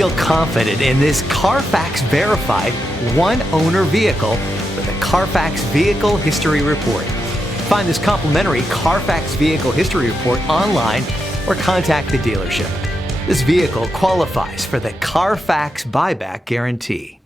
Feel confident in this CARFAX verified one-owner vehicle with a CARFAX Vehicle History Report. Find this complimentary CARFAX Vehicle History Report online or contact the dealership. This vehicle qualifies for the CARFAX buyback guarantee.